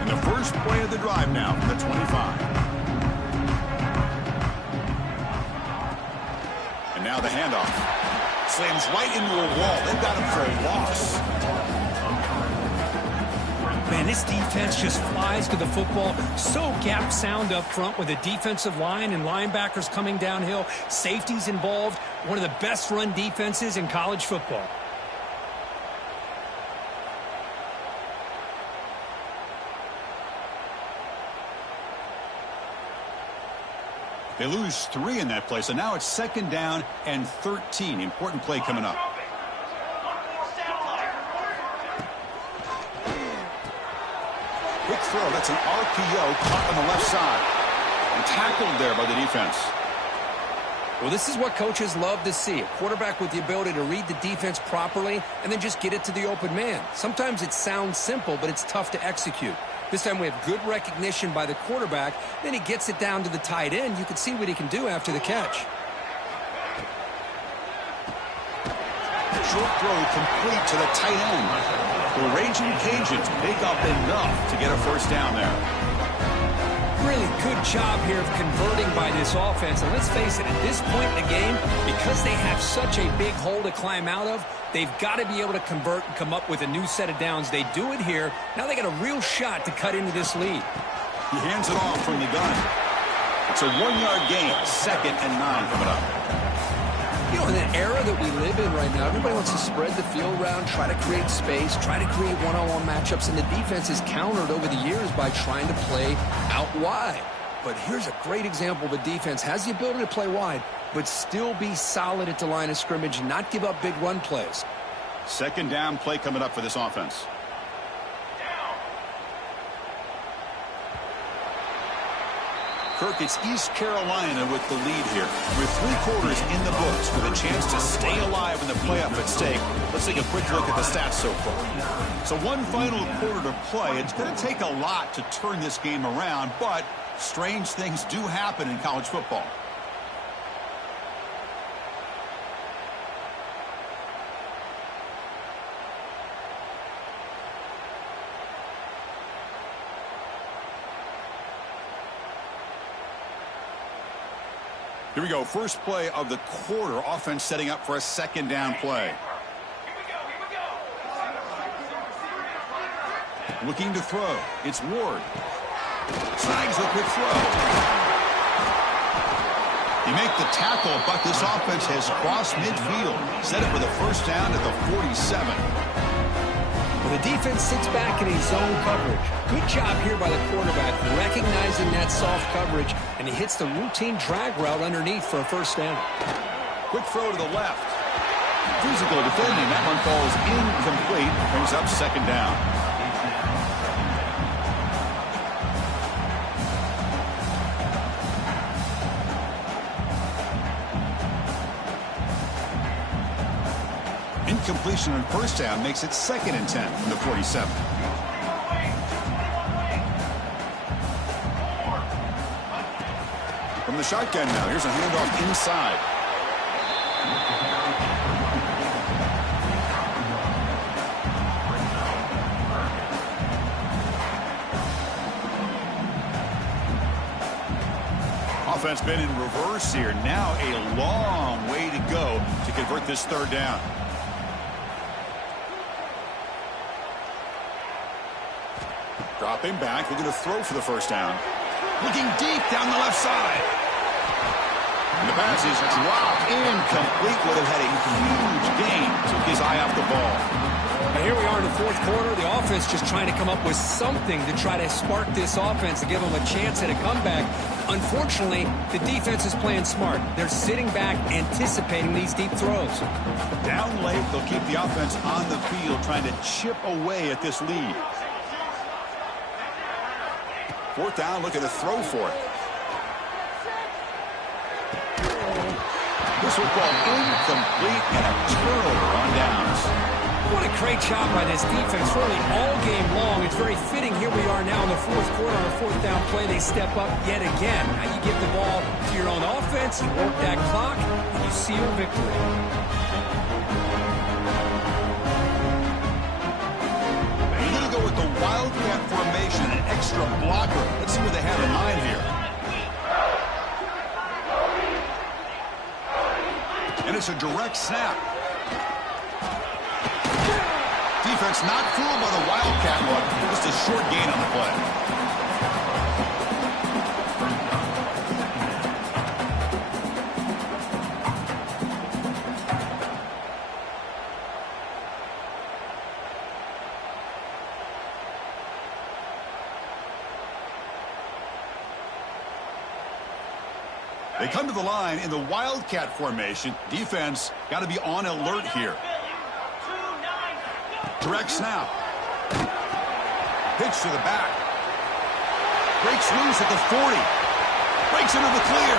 And the first play of the drive now from the 25. Now the handoff. Slams right into a wall. They've got him for a loss. Man, this defense just flies to the football. So gap sound up front with a defensive line and linebackers coming downhill. Safeties involved. One of the best run defenses in college football. They lose 3 in that play, so now it's 2nd down and 13. Important play coming up. Quick throw. That's an RPO caught on the left side. And tackled there by the defense. Well, this is what coaches love to see. A quarterback with the ability to read the defense properly and then just get it to the open man. Sometimes it sounds simple, but it's tough to execute. This time we have good recognition by the quarterback. Then he gets it down to the tight end. You can see what he can do after the catch. Short throw complete to the tight end. The Raging Cajuns pick up enough to get a first down there. Really good job here of converting by this offense. And let's face it, at this point in the game, because they have such a big hole to climb out of, they've got to be able to convert and come up with a new set of downs. They do it here. Now they got a real shot to cut into this lead. He hands it off from the gun. It's a 1-yard gain. 2nd and 9 coming up. You know, in an era that we live in right now, everybody wants to spread the field around, try to create space, try to create one-on-one matchups, and the defense is countered over the years by trying to play out wide. But here's a great example of a defense has the ability to play wide, but still be solid at the line of scrimmage and not give up big run plays. 2nd down play coming up for this offense. Kirk, it's East Carolina with the lead here. With 3 quarters in the books with a chance to stay alive in the playoff at stake. Let's take a quick look at the stats so far. So 1 final quarter to play. It's going to take a lot to turn this game around, but strange things do happen in college football. Here we go. First play of the quarter. Offense setting up for a 2nd down play. Looking to throw. It's Ward. Snags the quick throw. He make the tackle, but this offense has crossed midfield. Set it for the first down at the 47. Well, the defense sits back in a zone coverage. Good job here by the quarterback, recognizing that soft coverage, and he hits the routine drag route underneath for a first down. Quick throw to the left. Physical defending. That one falls incomplete. Brings up 2nd down. Incompletion on first down makes it 2nd and 10 from the 47. From the shotgun now, here's a handoff inside. Offense been in reverse here. Now a long way to go to convert this 3rd down. Dropping back, looking to throw for the first down. Looking deep down the left side. And the pass is dropped incomplete. Would have had a huge gain. Took his eye off the ball. Now here we are in the fourth quarter. The offense just trying to come up with something to try to spark this offense to give them a chance at a comeback. Unfortunately, the defense is playing smart. They're sitting back, anticipating these deep throws. Down late, they'll keep the offense on the field, trying to chip away at this lead. Fourth down, looking to throw for it. This will call incomplete and a turnover on downs. What a great job by this defense, really all game long. It's very fitting. Here we are now in the fourth quarter on a fourth down play. They step up yet again. Now you give the ball to your own offense, you work that clock, and you seal victory. You're going to go with the Wildcat formation, an extra blocker. Let's see what they have in mind here. And it's a direct snap. Defense not fooled by the Wildcat look. Just a short gain on the play. They come to the line in the Wildcat formation. Defense got to be on alert here. Direct snap. Pitch to the back. Breaks loose at the 40. Breaks into the clear.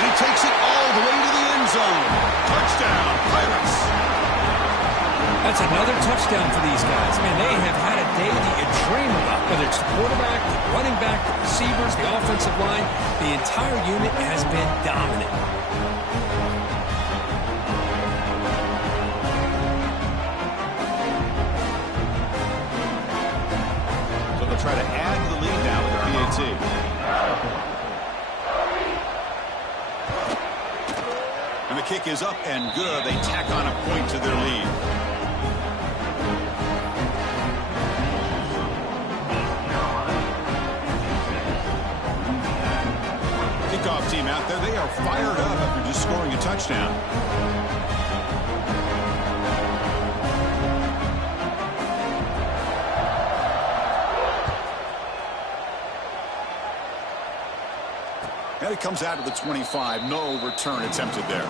And he takes it all the way to the end zone. Touchdown, Pirates. That's another touchdown for these guys. Man, they have had a day that you dream about. Whether it's the quarterback, the running back, the receivers, the offensive line, the entire unit has been dominant. So they'll try to add to the lead now with the PAT. And the kick is up and good. They tack on a point to their lead. Kickoff team out there. They are fired up after just scoring a touchdown. And it comes out to the 25. No return attempted there.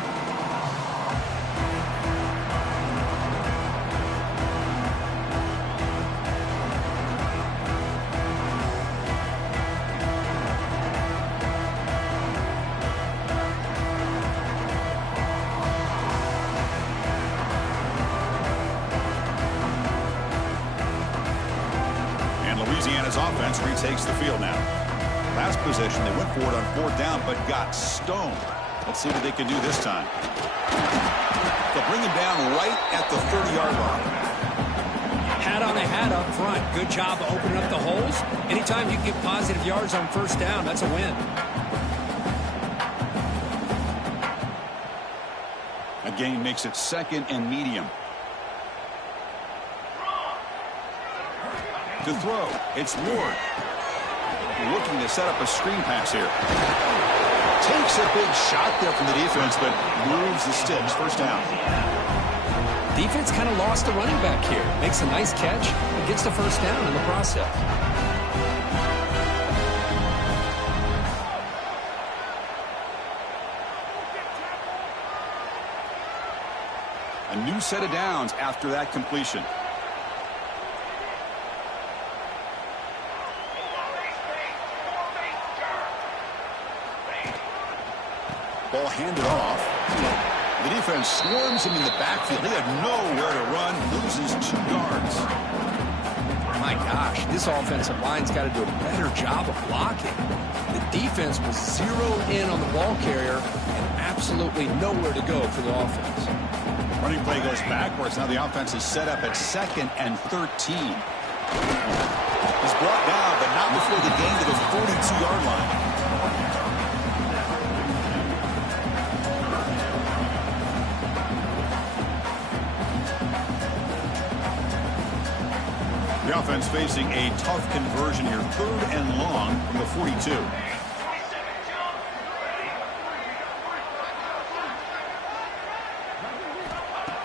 And Louisiana's offense retakes the field now. Last possession, they went for it on fourth down, but got stoned. Let's see what they can do this time. They'll bring him down right at the 30-yard line. Hat on a hat up front. Good job of opening up the holes. Anytime you get positive yards on first down, that's a win. A gain makes it second and medium. To throw, it's Ward. Looking to set up a screen pass here. Takes a big shot there from the defense, but moves the sticks. First down. Defense kind of lost the running back here. Makes a nice catch and gets the first down in the process. A new set of downs after that completion. Ball handed off. The defense swarms him in the backfield. They had nowhere to run. Loses 2 yards. My gosh, this offensive line's got to do a better job of blocking. The defense was zeroed in on the ball carrier and absolutely nowhere to go for the offense. Running play goes backwards. Now the offense is set up at 2nd and 13. He's brought down, but not before the gain to the 42-yard line. The offense facing a tough conversion here. 3rd and long from the 42.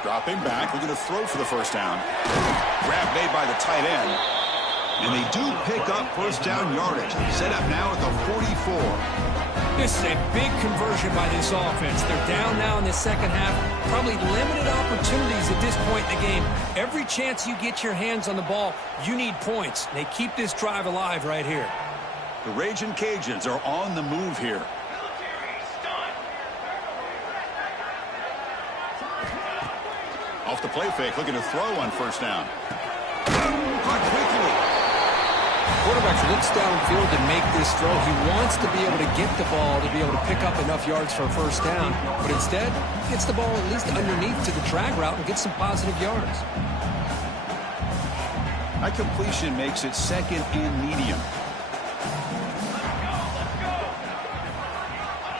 Dropping back, looking to throw for the first down. Grab made by the tight end. And they do pick up first down yardage. Set up now at the 44. This is a big conversion by this offense. They're down now in the second half. Probably limited opportunities at this point in the game. Every chance you get your hands on the ball, you need points. They keep this drive alive right here. The Raging Cajuns are on the move here. Off the play fake, looking to throw on first down. Caught quickly. Quarterback looks downfield to make this throw. He wants to be able to get the ball to be able to pick up enough yards for a first down, but instead he gets the ball at least underneath to the drag route and gets some positive yards. That completion makes it second and medium.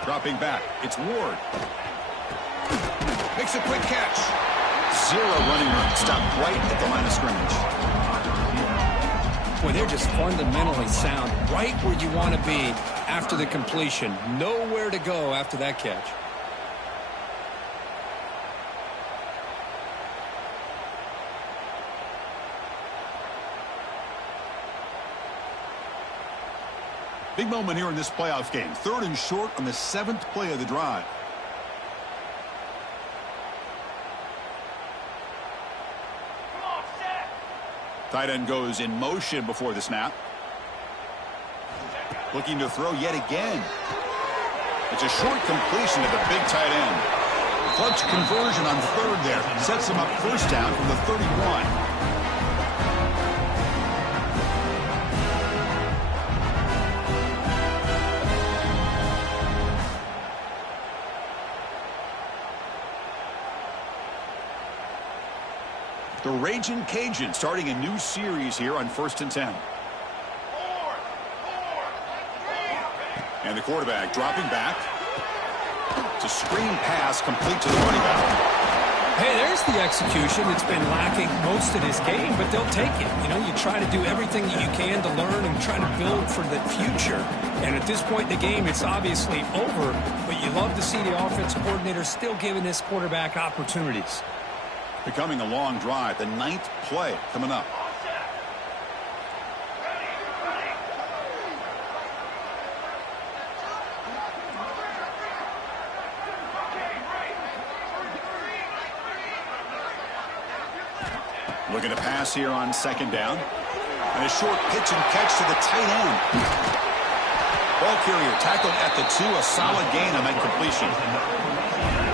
Dropping back, it's Ward. Makes a quick catch. Zero running room, stopped right at the line of scrimmage. Boy, they're just fundamentally sound, right where you want to be after the completion. Nowhere to go after that catch. Big moment here in this playoff game. 3rd and short on the 7th play of the drive. Tight end goes in motion before the snap. Looking to throw yet again. It's a short completion to the big tight end. Clutch conversion on 3rd there. Sets him up first down from the 31. The Raging Cajuns starting a new series here on 1st and 10. And the quarterback dropping back. It's a screen pass complete to the running back. Hey, there's the execution. It's been lacking most of this game, but they'll take it. You know, you try to do everything that you can to learn and try to build for the future. And at this point in the game, it's obviously over, but you love to see the offensive coordinator still giving this quarterback opportunities. Becoming a long drive. The 9th play coming up. Looking to pass here on 2nd down. And a short pitch and catch to the tight end. Ball carrier tackled at the 2. A solid gain on that completion.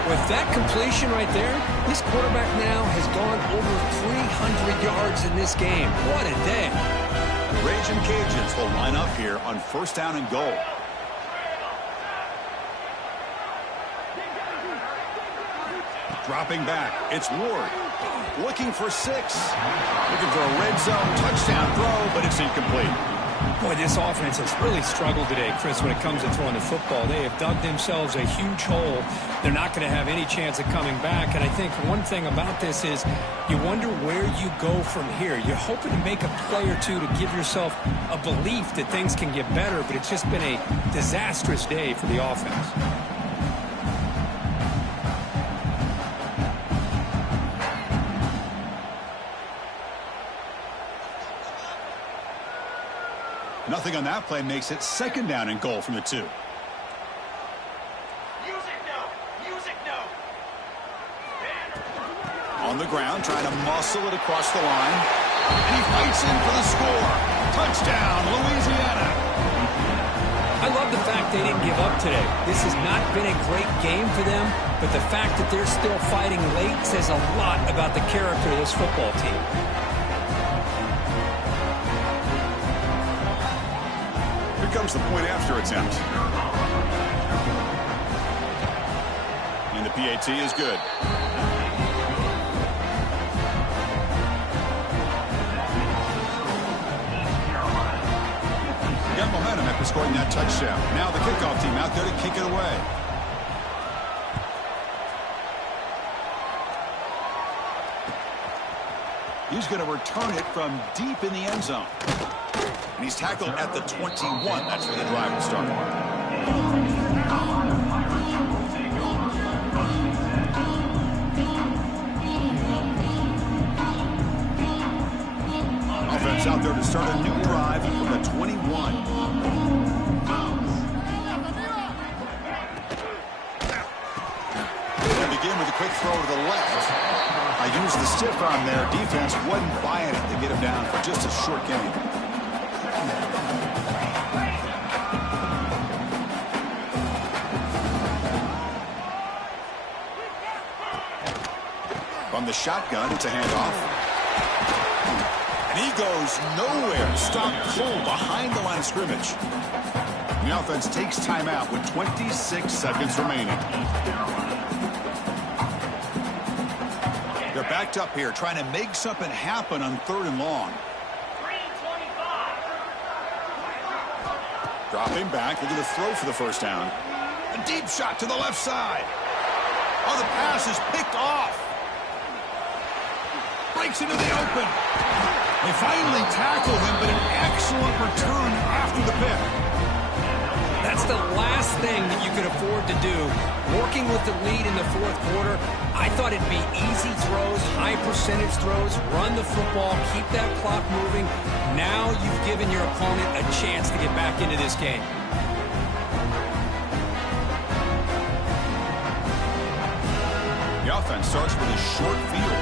With that completion right there, this quarterback now has gone over 300 yards in this game. What a day. The Raging Cajuns will line up here on 1st down and goal. Dropping back, it's Ward. Looking for 6. Looking for a red zone touchdown throw, but it's incomplete. Boy, this offense has really struggled today, Chris, when it comes to throwing the football. They have dug themselves a huge hole. They're not going to have any chance of coming back. And I think one thing about this is you wonder where you go from here. You're hoping to make a play or two to give yourself a belief that things can get better, but it's just been a disastrous day for the offense. Nothing on that play makes it 2nd down and goal from the 2. On the ground, trying to muscle it across the line. And he fights in for the score. Touchdown, Louisiana. I love the fact they didn't give up today. This has not been a great game for them, but the fact that they're still fighting late says a lot about the character of this football team. Comes the point after attempt. And the PAT is good. Got momentum after scoring that touchdown. Now the kickoff team out there to kick it away. He's going to return it from deep in the end zone. And he's tackled at the 21. That's where the drive will start. start a new drive from the 21. They begin with a quick throw to the left. I used the stiff arm there. Defense wasn't buying it to get him down for just a short game. From the shotgun, it's a handoff. And he goes nowhere. Stop full behind the line of scrimmage. The offense takes timeout with 26 seconds remaining. They're backed up here, trying to make something happen on 3rd and long. Dropping back, looking to throw for the first down. A deep shot to the left side. Oh, the pass is picked off. Breaks into the open. They finally tackle him, but an excellent return after the pick. That's the last thing that you could afford to do. Working with the lead in the 4th quarter, I thought it'd be easy throws, high percentage throws, run the football, keep that clock moving. Now you've given your opponent a chance to get back into this game. The offense starts with a short field.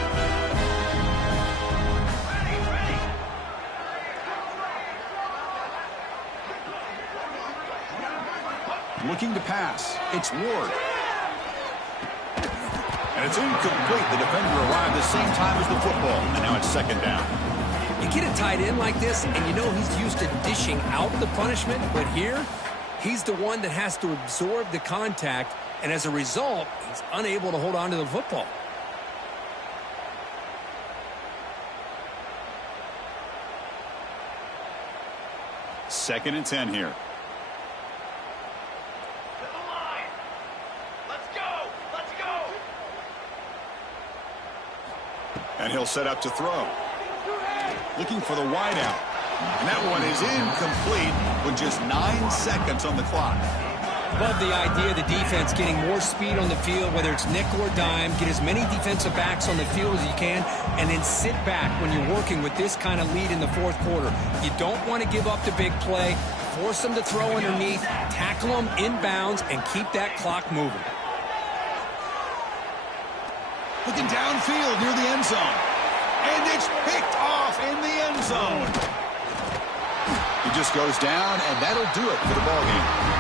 Looking to pass. It's Ward. And it's incomplete. The defender arrived the same time as the football. And now it's 2nd down. You get a tight end like this, and you know he's used to dishing out the punishment. But here, he's the one that has to absorb the contact. And as a result, he's unable to hold on to the football. Second and 10 here. And he'll set up to throw. Looking for the wideout. And that one is incomplete with just 9 seconds on the clock. Love the idea of the defense getting more speed on the field, whether it's nickel or dime. Get as many defensive backs on the field as you can, and then sit back when you're working with this kind of lead in the 4th quarter. You don't want to give up the big play. Force them to throw underneath, tackle them inbounds, and keep that clock moving. Looking downfield near the end zone. And it's picked off in the end zone. He just goes down, and that'll do it for the ballgame.